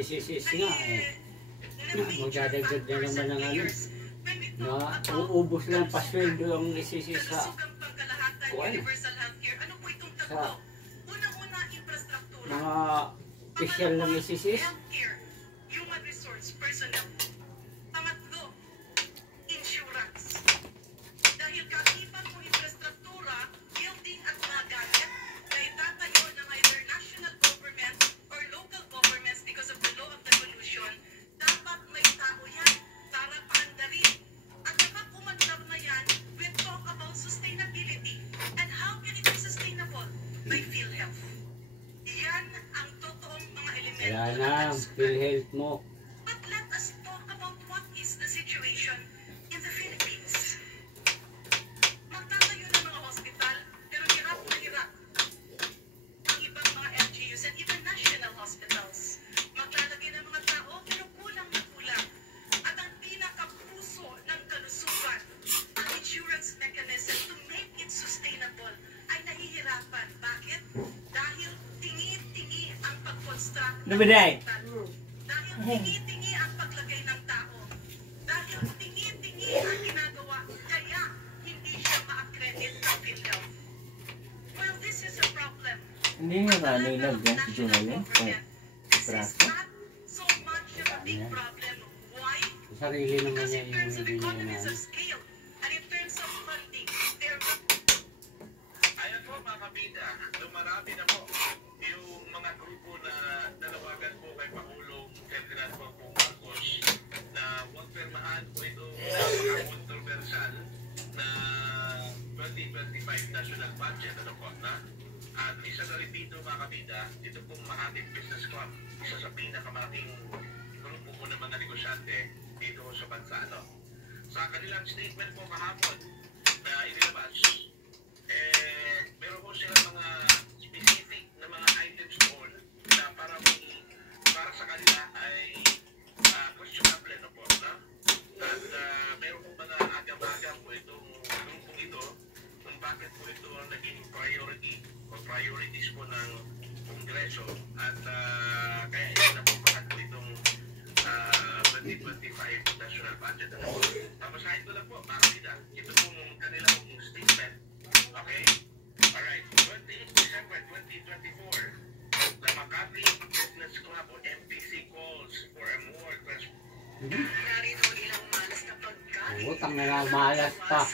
SSS nga eh. Magdadagdag na naman ng ano. Na uubos lang pasweldo ang SSS sa kuwan. Sa mga official ng SSS. Human resource personnel. Pangatlo, insurance. Dahil kakipan mo infrastruktura, building at mga gadget na itatayo ng either national government or local governments because of the law of devolution, dapat may tao yan para paandarin. At kapag umadlaw na yan, we talk about sustainability. And how can it be sustainable? By PhilHealth. Yan ang totoong mga elemento. Kaya na, PhilHealth mo. But let us talk about what is the situation in the Philippines. Magtatayo ng mga hospital, pero hirap na hirap ang ibang mga LGUs and even national hospitals. Maglalagay ng mga tao, pero kulang na kulang. At ang pinakapuso ng kalusugan, ang insurance mechanism to make it sustainable, ay nahihirapan. Bakit? Dahil tingi-tingi ang pag-construct ng hospital. Dahil tingi-tingi ang paglagay ng tao. Dahil tingi-tingi ang ginagawa. Kaya hindi siya ma-accredit ng PhilHealth. Well, this is a problem. Hindi nga nanilag yan si Junalyn. This is not so much of a big problem. Why? Sarili naman Because niya in yung terms of hindi niya economies na. of scale and in terms of funding, they're Ayan po mga kabida, lumarami na po yung mga grupo na nanawagan po kay Pangulong Ferdinand Marcos na huwag pirmahan po itong napaka-controversial na 2025 national budget. Ano po na? At isa na rin dito mga kabida, ito pong Makati Business Club, isa sa pinakamalaking grupo po ng mga negosyante dito sa bansa. No? Sa kanilang statement po kahapon na inilabas, meron po sila mga specific na mga items doon na para sa kanila ay questionable na po. Na? At meron po mga agam-agam po itong grupong ito kung bakit po ito naging priority o priorities po ng Kongreso. At kaya ito na po po itong 2025 national budget. Papasahin ko lang po, mga kapita, ito pong kanilang statement. Okay? Alright. 28 December 2024, the Makati Business Club o MPC calls for a more narito ilang malas na pagkain. Utang na lang, malas pa.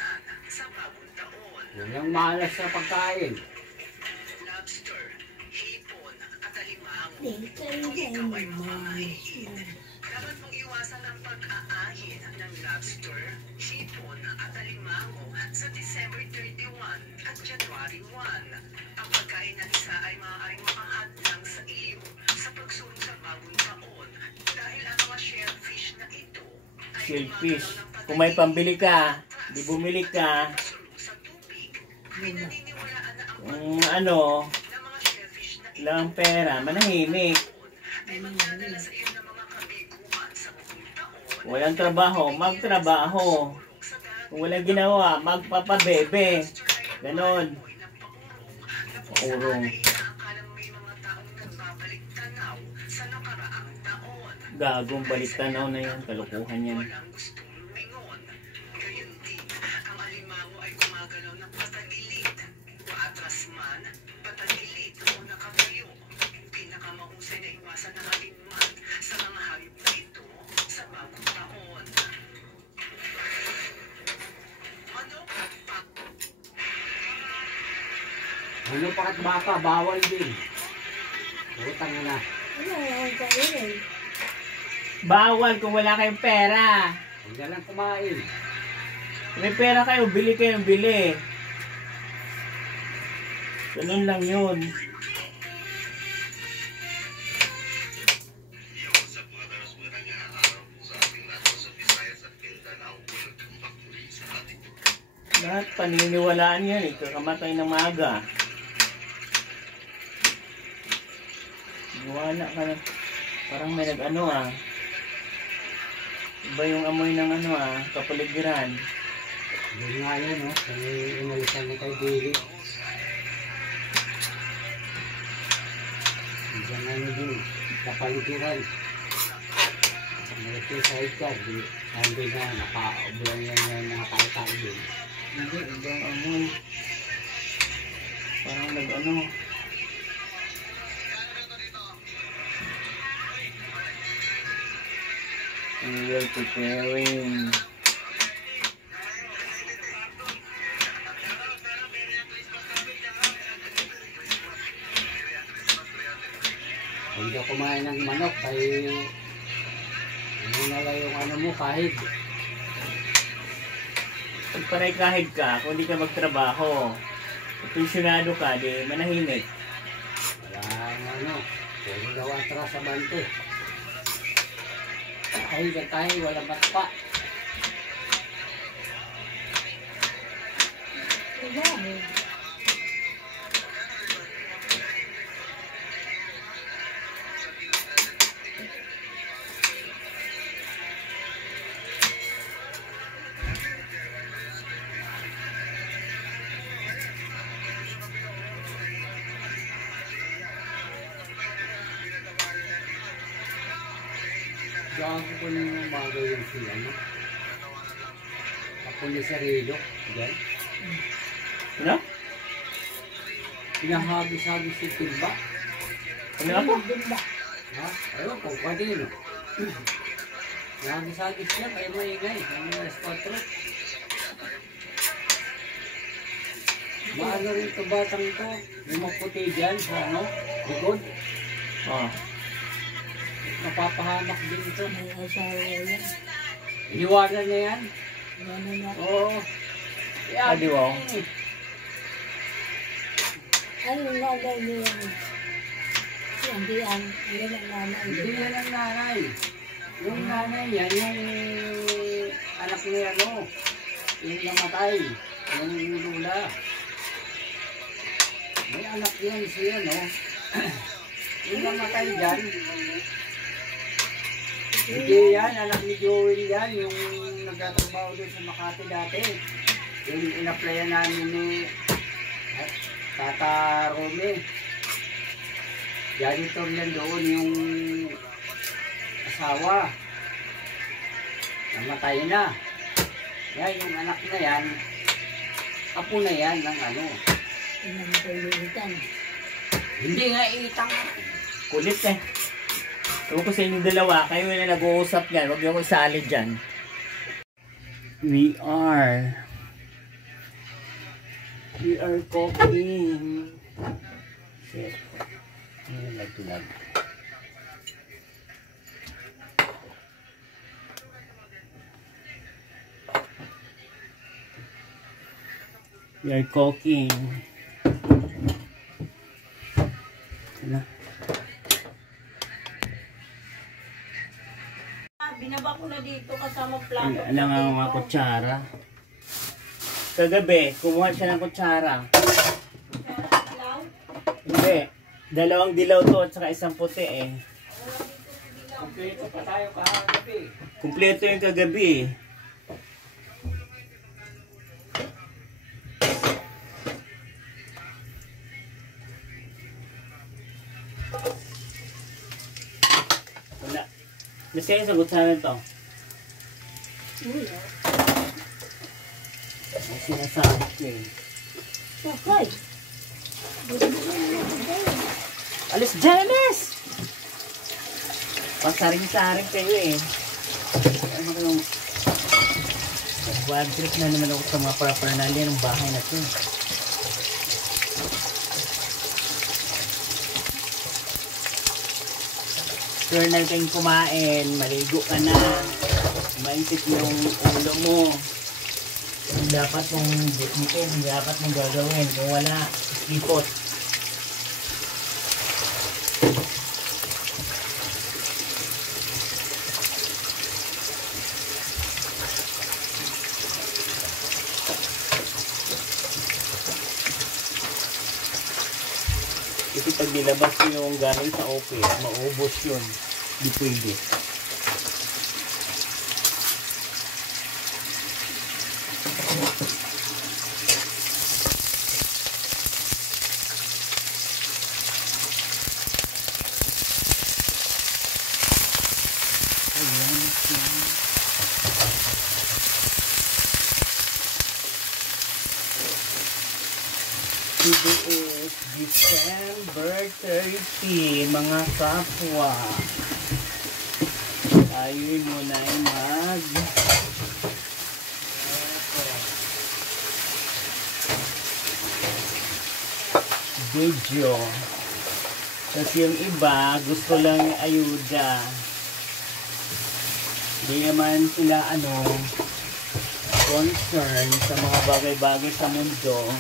Sa bagong taon. Walang malas sa pagkain. Lobster, hipon, at alimango. Kung ikaw ay makakain, dapat mong iwasan ang pag-aahin ng lobster, hipon, at alimango sa December 31 at January 1. Ang pagkain ng isa ay maaaring makahadlang sa iyo sa pagsulong sa bagong taon dahil ang mga shellfish na ito ay Shellfish. Kung may pambili ka, di bumili ka. sa tubig. Pinaniniwalaan na ang Kung ano, ng mga shellfish na ito lang pera, manahimik. ay magdadala sa iyo ng mga kabiguan sa buong taon. Walang trabaho, magtrabaho. Kung walang ginawa, magpapabebe. Ganon. Urong. Gagong balik tanaw na yan. Kalukuhan yan. Walang gustong lumingon. Gayon din, ang alimango ay gumagalaw ng patagilid. Paatras man, patagilid o nakatayo. Pinakamahusay na iwasan ng alinman sa mga hayop na ito sa bagong taon. Ano pa at baka, bawal din. Utang na. Bawal kung wala kayong pera. Huwag na lang kumain. May pera kayo, bili kayo, bili. Ganun lang yun. Lahat paniniwalaan yan eh. Kakamatay ng maaga. Iwala ka na. Parang may nag-ano ah. Iba yung amoy ng ano ah. Kapaligiran. Doon nga yan, no? Kaya inalisan na kay Billy. Diyan ano din. Kapaligiran. Nag-suicide ka, sabi na naka-oblang yan na nakatay din. Hindi, ibang amoy. Parang nag-ano. We are preparing. Kung hindi kumain ng manok, ay ano na lang yung ano mo, kahig. Pag panay kahig ka, kung hindi ka magtrabaho, pensyonado ka, di manahimik. Wala ano, puro daw atras sa bante. Kahig ka kahig, wala matpa. Gago ko ng bagay yung siya, no? Ako ni Sarilo, yan. Ano? Pinahagis-hagis si Timba. Ano ako? Ha? Ayun, kung pa din, no? Pinahagis-hagis niya, kaya maingay. Ang mga S4. Maano rin ito batang to? Yung maputi dyan sa ano? Likod. Oh. Napapahamak din ito. May asawa yan. Iniwanan niya yan. Ano na. Oo. Ah, di ba? Ano nanay niya yan? Hindi ang nanay. Hindi yan ang nanay. Yung nanay yan, yung anak niya, ano, yung namatay, yung lula. May anak yan siya, no? Yung namatay dyan. Hindi yan, anak ni Joel yan, yung nagtatrabaho doon sa Makati dati. Yung in-applyan namin ni Tata Rome. Janitor yan doon yung asawa. Namatay na. Yan, yung anak na yan, apo na yan ng ano. Pinangkulutan. Hindi nga itang. Kulit eh. Ewan ko sa inyong dalawa, kayo na nag-uusap yan, huwag niyo ko isali dyan. We are cooking. Shit. Tulag. We are cooking. Ano? Binaba ko na dito kasama plato. Ano nga mga kutsara? Kagabi, kumuha siya ng kutsara. Hindi. Dalawang dilaw to at saka isang puti eh. Kompleto pa tayo kahagabi. Kumpleto yung kagabi. Wala. Mas kayo sagot sa amin to. Ang sinasabi ko eh. Okay. Alis dyan, alis! Pasaring-saring kayo eh. Ano ba yung... Wild trip na naman ako sa mga paraphernalia ng bahay na to. Sure na kayong kumain, maligo ka na. Maisip yung ulo mo. Yung dapat mong bitbitin, yung dapat mong gagawin. Kung wala, ipot. Kasi pag nilabas ko yung galing sa office, maubos yun. Di pwede. Ayan. Today is December 30, mga kapwa. Tayo muna ay video. Kasi yung iba, gusto lang ayuda. Hindi naman sila concern sa mga bagay-bagay sa mundo.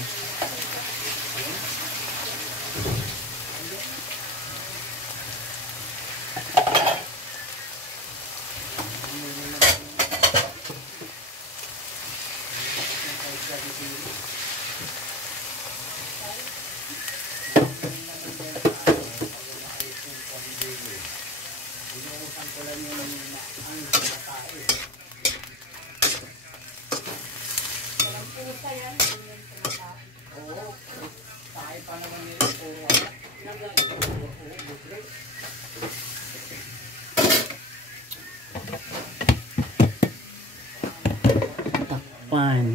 Takpan.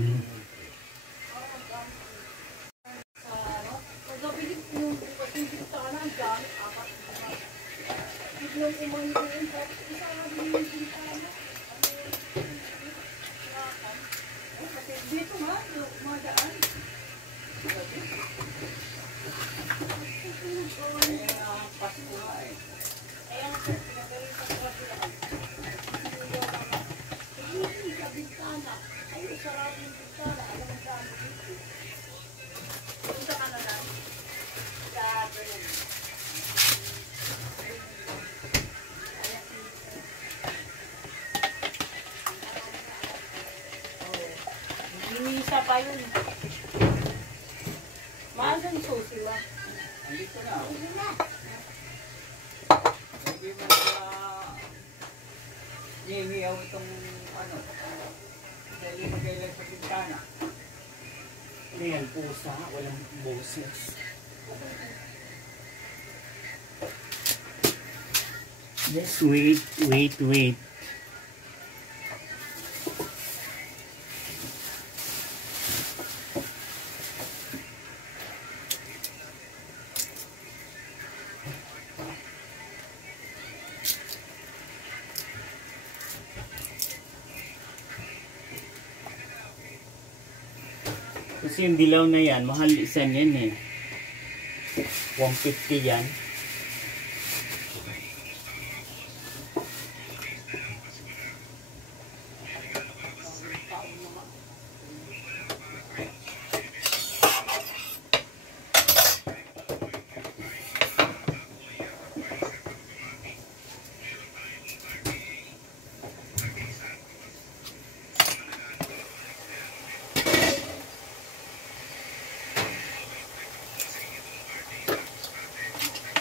Isa pa yun. Maasan susi ba? Andito na. Hindi na. Hindi mo na nihiyaw itong dahil magkailan sa pintana. Ano yan, pusa? Walang boses. Just wait. Kasi yung dilaw na yan, mahal isa yan eh. 150 yan.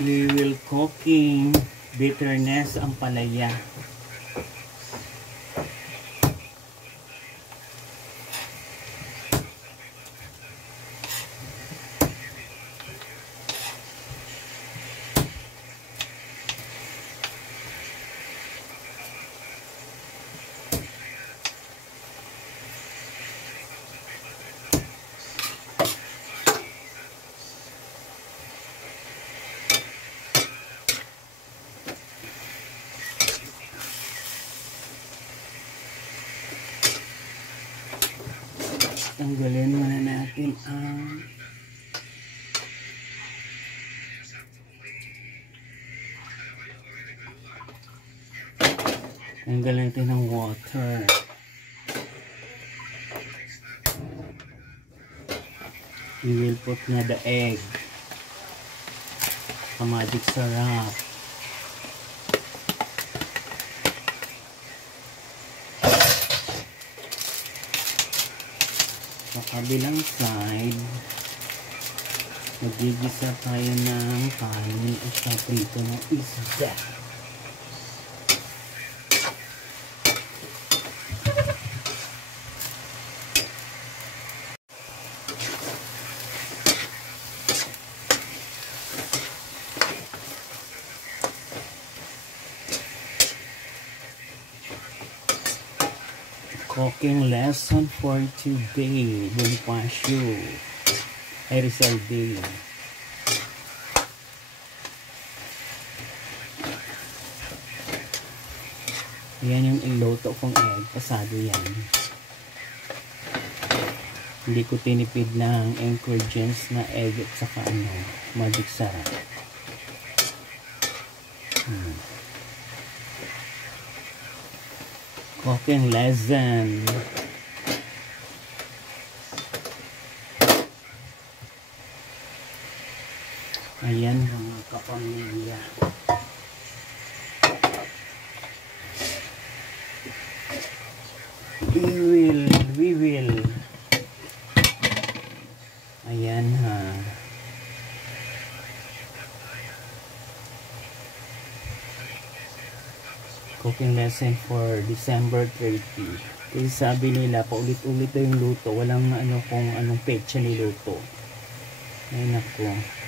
We will cooking bitterness ang palaya. Tanggalin muna natin ang natin ng water. We will put na the egg. A magic sarap. Sa kabilang side, magigisa tayo ng kanin at paprito ng isda. Cooking lesson for today, Bonifacio. Ay, Rizal Day. Yan yung iloto kong egg. Pasado yan. Hindi ko tinipid ng ingredients na egg at saka magic sarap. Cooking lesson. Ayan mga kapamilya. We will. Ayan ha. Cooking lesson for December 30. Kasi sabi nila, paulit-ulit na yung luto. Walang kung anong petsa niluto. Ay nako.